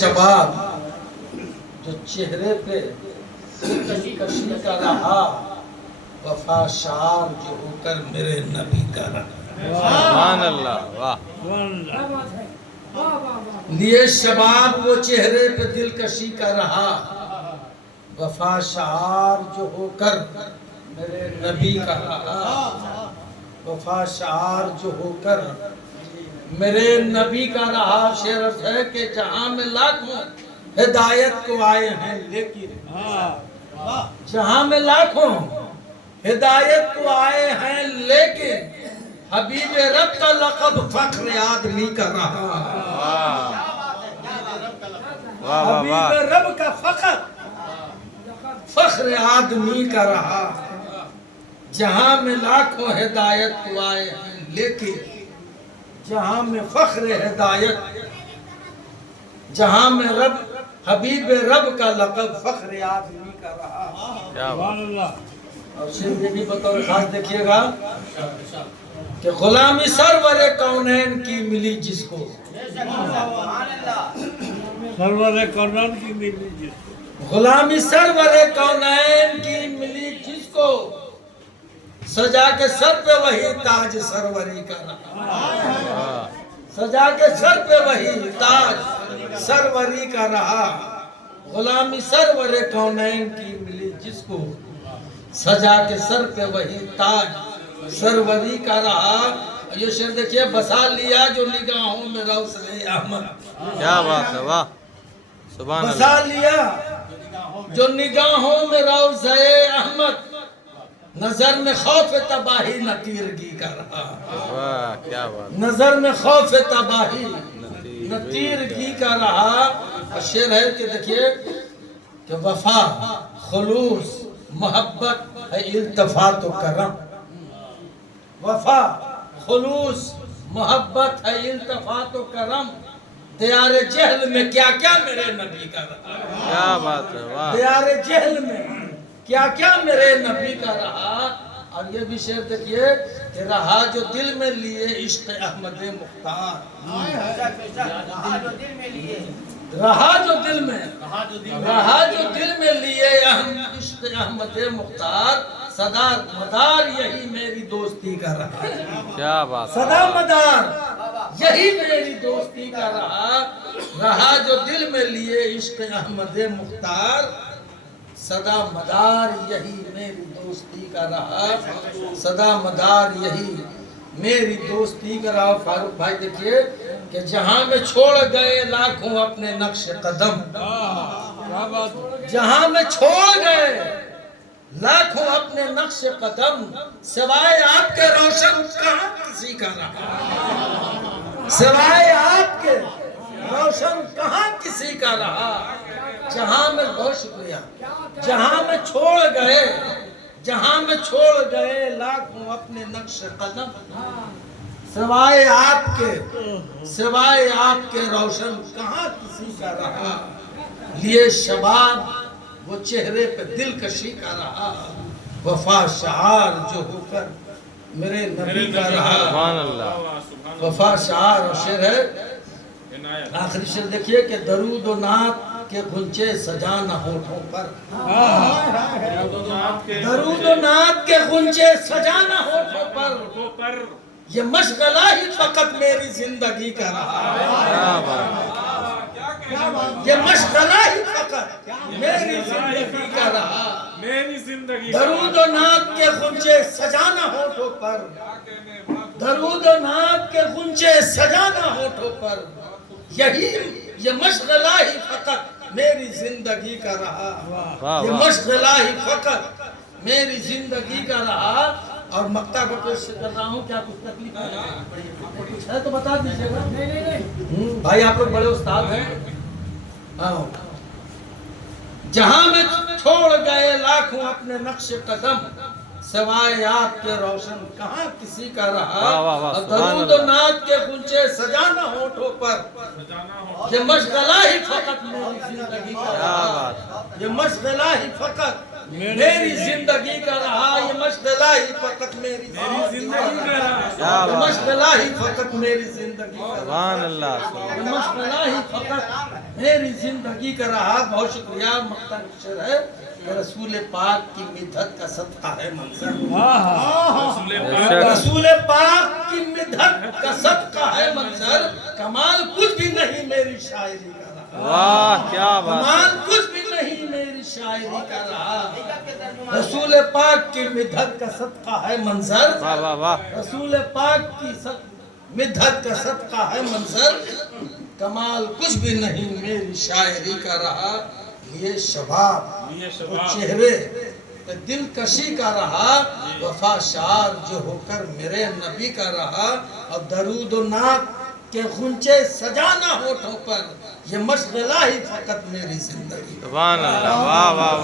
شباب جو چہرے پہ کشی کا رہا، وفا شعار جو ہو کر میرے نبی کا رہا۔ سبحان اللہ، واہ لیے شباب وہ چہرے پہ دلکشی کا رہا، وفا شعار جو ہو کر میرے نبی کا رہا، وفا شعار جو ہو کر میرے نبی کا رہا۔ شعر ہے کہ جہاں میں لاکھوں ہدایت کو آئے ہیں لیکن، جہاں میں لاکھوں ہدایت کو آئے ہیں لیکن حبیب رب کا لقب فخر آدمی کا رہا۔ حبیب رب کا فخر آدمی کا رہا۔ جہاں میں لاکھوں ہدایت کو آئے ہیں لیکن جہاں میں فخر ہدایت، جہاں میں رب حبیب رب کا لقب فخر آدمی کا رہا۔ اور شیر یہ بھی بطور خاص دیکھیے گا کہ غلامی سرور کونین کی ملی جس کو، سرور کونین کی ملی جس کو، غلامی سرور کونین کی ملی جس کو، سجا کے سر پہ وہی تاج سروری کا رہا۔ سجا کے سر پہ وہی تاج سروری کا رہا۔ غلامی سرور کونین کی ملی جس کو، سجا کے سر پہ وہی تاج سروری کا رہا۔ یہ شعر دیکھیے، بسا لیا جو نگاہوں میں روشن احمد، کیا بات ہے، واہ سبحان اللہ، بسا لیا جو نگاہوں میں روشن احمد، نظر میں خوف تباہی نہ تیرگی کا رہا۔ واہ کیا بات، نظر میں خوف تباہی نہ تیرگی کا رہا۔ اور شعر ہے کہ دیکھیے کہ وفا خلوص محبت ہے التفات و کرم، وفا خلوص محبت ہے التفات و کرم، دیار جہل میں کیا کیا میرے نبی کا رہا۔ کیا بات ہے، واہ دیار جہل میں کیا کیا میرے نبی کا رہا۔ اور یہ بھی شعر دیکھیے کہ رہا جو دل میں لیے عشق احمد مختار، رہا جو دل میں لیے عشق احمد مختار، صدا مدار یہی میری دوستی کا رہا۔ کیا بات، صدا مدار یہی میری دوستی کا رہا۔ رہا جو دل میں لیے عشق احمد مختار، صدا مدار یہی میری دوستی کا رہا۔ صدا مدار یہی میری دوستی کا رہا۔ فاروق بھائی دیکھیے کہ جہاں میں چھوڑ گئے لاکھوں اپنے نقش قدم، جہاں میں چھوڑ گئے لاکھوں اپنے نقش قدم، سوائے آپ کے روشن کہاں کسی کا رہا، سوائے آپ کے روشن کہاں کسی کا رہا۔ جہاں میں، بہت شکریہ، جہاں میں چھوڑ گئے لاکھوں اپنے نقش قدم، سوائے آپ کے روشن کہاں کسی کا رہا۔ لیے شباب وہ چہرے پہ دلکشی کا رہا، وفا شعار جو ہو کر میرے نبی کا رہا۔ سبحان اللہ، وفا شعار۔ اور شعر ہے آخری شعر دیکھیے کہ درود و نعت کے گنچے سجانا ہونٹوں پر، درود و نعت کے گنچے سجانا ہونٹوں پر، یہ مشغلہ ہی فقط میری زندگی کا رہا۔ یہ مشغلہ ہی فقط میری زندگی کا رہا۔ درود و نعت کے گنچے سجانا ہونٹوں پر، درود و نعت کے گنچے سجانا ہونٹوں پر، یہ مشغلہ ہی فقط میری زندگی کا رہا۔ یہ مشغلہ ہی فقط میری زندگی کا رہا۔ اور مقطع کو پیش کر رہا ہوں، کیا کچھ تکلیف ہے تو بتا دیجیے گا۔ بھائی آپ لوگ بڑے استاد ہیں۔ جہاں میں چھوڑ گئے لاکھوں اپنے نقش قدم، سوائے آپ کے روشن کہاں کسی کا رہا۔ اور درود و نعت کے گنچے سجانا ہونٹوں پر، یہ مشغلہ ہی فقط میری زندگی کا رہا۔ یہ مشغلہ ہی فقط میری زندگی کا رہا۔ یہ مشغلہ ہی فقط میری زندگی کا رہا۔ یہ مشغلہ ہی فقط میری زندگی کا رہا۔ سبحان اللہ، یہ مشغلہ ہی فقط میری زندگی کا رہا بہت شکریہ مختار شر ہے کہ رسول پاک کی مدحت کا صدقہ ہے منظر رسول پاک کی مدحت کا صدقہ ہے منظر کمال کچھ بھی نہیں میری شاعری کا رہا واہ کیا بات کمال کچھ بھی نہیں میری شاعری کا رہا رسول پاک کی مدحت کا صدقہ ہے منظر واہ واہ واہ رسول پاک کی مدحت کا صدقہ ہے منظر کمال کچھ بھی نہیں میری شاعری کا رہا یہ شباب وہ چہرے پہ دل کشی کا رہا وفا شعر جو ہو کر میرے نبی کا رہا اور درود و نعت کے خنچے سجانا ہونٹوں پر یہ مشغلہ ہی فقط میری زندگی سبحان اللہ واہ واہ واہ